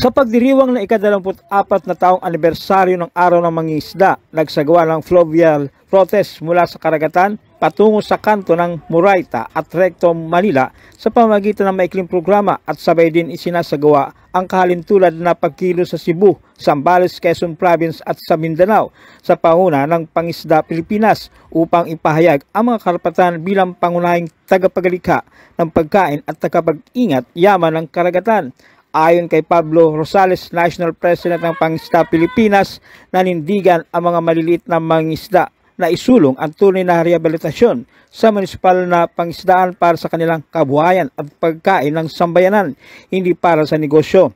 Sa pagdiriwang ng ika-24 na taong anibersaryo ng Araw ng Mangingisda, nagsagawa ng fluvial protest mula sa karagatan patungo sa kanto ng Murayta at Recto, Manila sa pamamagitan ng maikling programa at sabay din isinasagawa ang kahalintulad na pagkilo sa Cebu, Zambales, Quezon Province at sa Mindanao sa panguna ng Pangisda Pilipinas upang ipahayag ang mga karapatan bilang pangunahing tagapaglikha ng pagkain at tagapag-ingat yaman ng karagatan. Ayon kay Pablo Rosales, National President ng Pangisda Pilipinas, nanindigan ang mga maliliit na mangingisda na isulong ang tunay na rehabilitasyon sa munisipal na pangisdaan para sa kanilang kabuhayan at pagkain ng sambayanan, hindi para sa negosyo.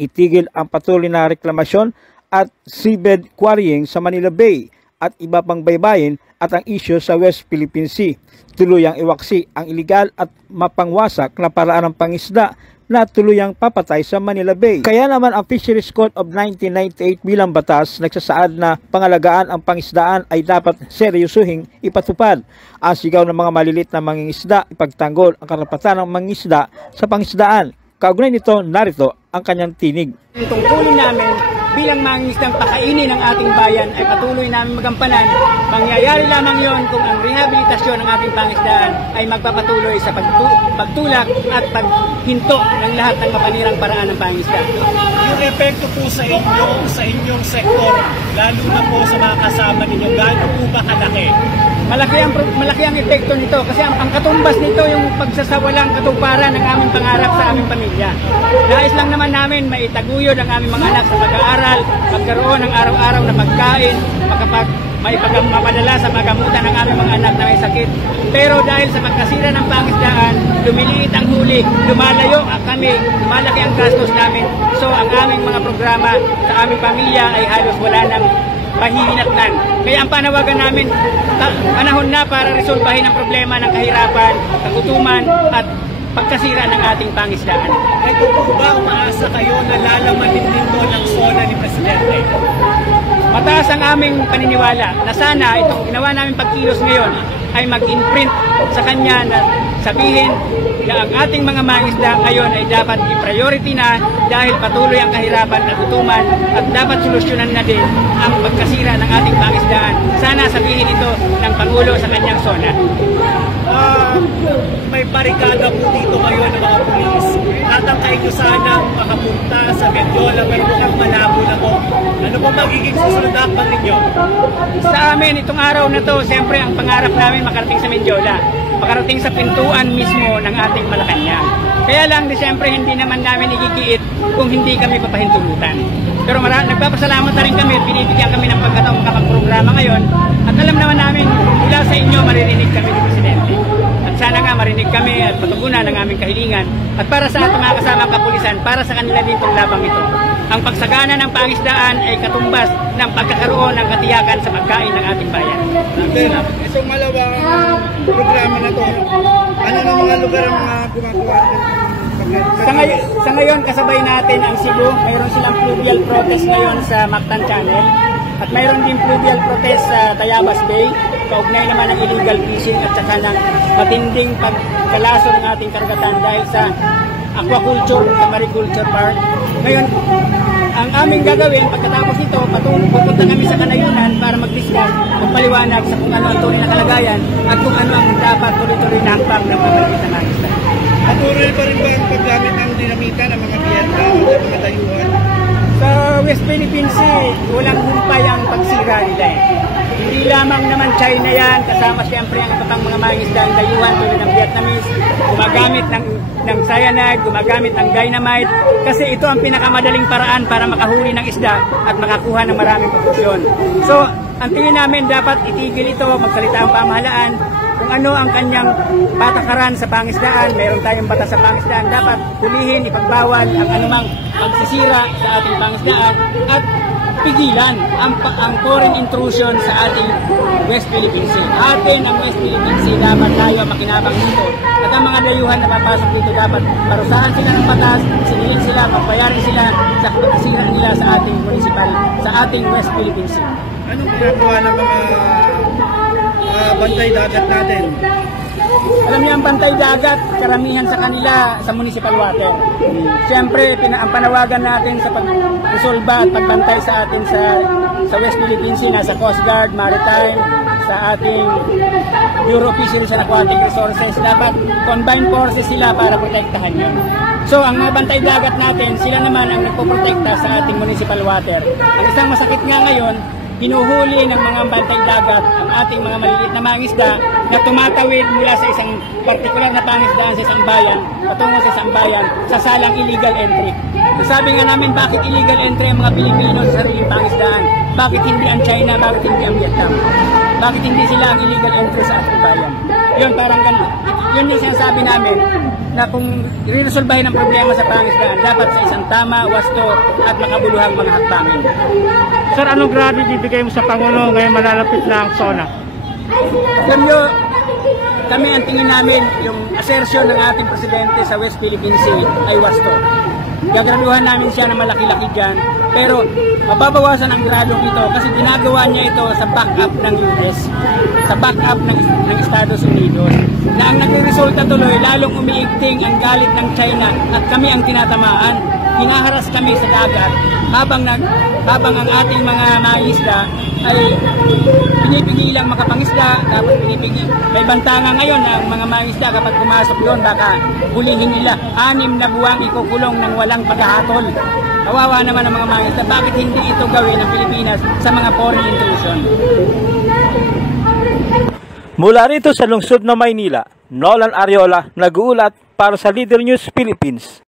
Itigil ang patuloy na reklamasyon at seabed quarrying sa Manila Bay at iba pang baybayin at ang isyu sa West Philippine Sea. Tuluyang iwaksi ang iligal at mapangwasak na paraan ng pangisda na tuluyang papatay sa Manila Bay. Kaya naman ang Fisheries Code of 1998 bilang batas nagsasaad na pangalagaan ang pangisdaan ay dapat seryosuhing ipatupad. Ang sigaw ng mga malilit na mangingisda, ipagtanggol ang karapatan ng mangingisda sa pangisdaan. Kaugnay nito, narito ang kanyang tinig. Ang tungkulin namin bilang mangingisdang pakainin ng ating bayan ay patuloy namin magampanan. Mangyayari lamang yon kung ang rehabilitasyon ng ating pangisdaan ay magpapatuloy sa pagtulak at paghinto ng lahat ng mapanirang paraan ng pangisda. Yung epekto po sa inyong sektor, lalo na po sa mga kasama ninyo, gaano po ba kalaki? Malaki ang epekto nito kasi ang katumbas nito yung pagsasawalang katuparan ng aming pangarap sa aming pamilya. Nais lang naman namin maitaguyod ang aming mga anak sa pag-aaral, magkaroon ng araw-araw na pagkain, mapadala sa magamutan ng aming mga anak na may sakit. Pero dahil sa pagkasira ng pangisdaan, lumiliit ang huli, lumalayo kami, lumalaki ang gastos namin. So ang aming mga programa sa aming pamilya ay halos wala nang pahihinatnan. Kaya ang panawagan namin, panahon na para resolbahin ang problema ng kahirapan, kagutuman at pagkasira ng ating pangisdaan. Ito po ba umaasa kayo na lalamanin nito ng SONA ni Presidente? Mataas ang aming paniniwala na sana itong ginawa namin pagkilos ngayon ay mag-imprint sa kanya na sabihin na ang ating mga mangisda ngayon ay dapat i-priority na dahil patuloy ang kahirapan at gutuman at dapat solusyonan na din ang pagkasira ng ating pangisdaan. Sana sabihin ito ng Pangulo sa kanyang SONA. May barikada po dito ngayon ng mga pulis. Tatangkay ko sanang makapunta sa Mendiola pero mukhang malabo na po. Ano po magiging susunod na hakbang ninyo? Sa amin, itong araw na to, siyempre ang pangarap namin makarating sa Mendiola. Makarating sa pintuan mismo ng ating Malacanang. Kaya lang, siyempre, hindi naman namin igigiit kung hindi kami papahintulutan. Pero nagpapasalamat na rin kami at binibigyan kami ng pagkataong makapag-programa ngayon. At alam naman namin, mula sa inyo, maririnig kami ni Presidente. At sana nga marinig kami at matugunan ang aming kahilingan. At para sa ating mga kasamang kapulisan, para sa kanila din itong labang ito. Ang pagsagana ng pangisdaan ay katumbas ng pagkakaroon ng katiyakan sa pagkain ng ating bayan. Isang malawang programa na ito. Ano ng mga lugar ang mga gumagawa? Sa ngayon, kasabay natin ang Cebu. Mayroon silang fluvial protest ngayon sa Mactan Channel. At mayroon din fluvial protest sa Tayabas Bay. Kaugnay naman ng illegal fishing at saka ng matinding pagkalaso ng ating karagatan dahil sa aquaculture sa Mariculture Park. Ngayon, ang aming gagawin pagkatapos nito, pupunta kami sa Kanayunan para mag-discuss, magpaliwanag sa kung ano ang tunay na kalagayan at kung ano ang dapat tuloy-tuloy na hakbang ng pagkakita ng mangisda. Patuloy pa rin ba ang paggamit ng dinamita ng mga biyerda o mga dayuhan? Sa West Philippine Sea, walang humpay ang pagsira nila eh. Hindi lamang naman China yan, kasama siyempre ang iba pang mga mangisda ang dayuhan tulad ng Vietnamese, gumagamit ng cyanide, gumagamit ng dynamite, kasi ito ang pinakamadaling paraan para makahuli ng isda at makakuha ng maraming produksyon. So, ang tingin namin dapat itigil ito, magsalita ang pamahalaan, kung ano ang kanyang patakaran sa pangisdaan. Meron tayong batas sa pangisdaan, dapat hulihin, ipagbawal ang anumang pagsisira sa ating pangisdaan at pigilan ang foreign intrusion sa ating West Philippine Sea. Atin ang West Philippine Sea, dapat tayo makinabang dito. At ang mga dayuhan na papasok dito dapat parusahan sila ng batas, sinilin sila, pagbayarin sila sa pagsisira nila sa ating municipal, sa ating West Philippine Sea. Anong ginagawa ng mga bantay dagat natin? Alam niyo, ang bantay dagat, karamihan sa kanila sa municipal water. Siyempre, ang panawagan natin sa pag-resolba at pagbantay sa atin sa West Philippine Sea, nasa Coast Guard, Maritime, sa ating Bureau of Fisheries and Aquatic Resources, dapat combined forces sila para protektahan yun. So, ang mga bantay dagat natin, sila naman ang nagpoprotekta sa ating municipal water. Ang isang masakit nga ngayon, hinuhuli ng mga bantay dagat ang ating mga maliliit na mangisda na tumatawid mula sa isang partikular na pangisdaan sa isang bayan patungo sa isang bayan sa salang illegal entry. Sabi nga namin, bakit illegal entry ang mga Pilipino sa sariling pangisdaan? Bakit hindi ang China? Bakit hindi ang Vietnam? Bakit hindi sila ang illegal entry sa ating bayan? Yun, parang ganun. Yun yung sinasabi namin na kung riresolbahin ang problema sa pangisdaan, dapat sa isang tama, wasto at makabuluhang mga hakbangin. Sir, anong grado bibigay mo sa Pangulo ngayon malalapit na ang SONA? Kami ang tingin namin, yung assertion ng ating presidente sa West Philippine Sea ay wasto. Gagraduhan namin siya ng malaki-laki dyan, pero mababawasan ang gradong ito kasi ginagawa niya ito sa backup ng US, sa backup ng Estados Unidos, na ang nagre-resulta tuloy lalong umiigting ang galit ng China at kami ang tinatamaan. Hinaharas kami sa dagat habang ang ating mga mangisda ay pinipigilang makapangisda, tapos pinipigil. May banta nga ngayon ang mga mangisda kapag pumasok doon baka hulihin nila. 6 na buwang ikukulong ng walang paghahatol. Kawawa naman ang mga mangisda. Bakit hindi ito gawin ng Pilipinas sa mga foreign intrusion? Mula rito sa lungsod ng Maynila, Nolan Ariola nag-uulat para sa Leader News Philippines.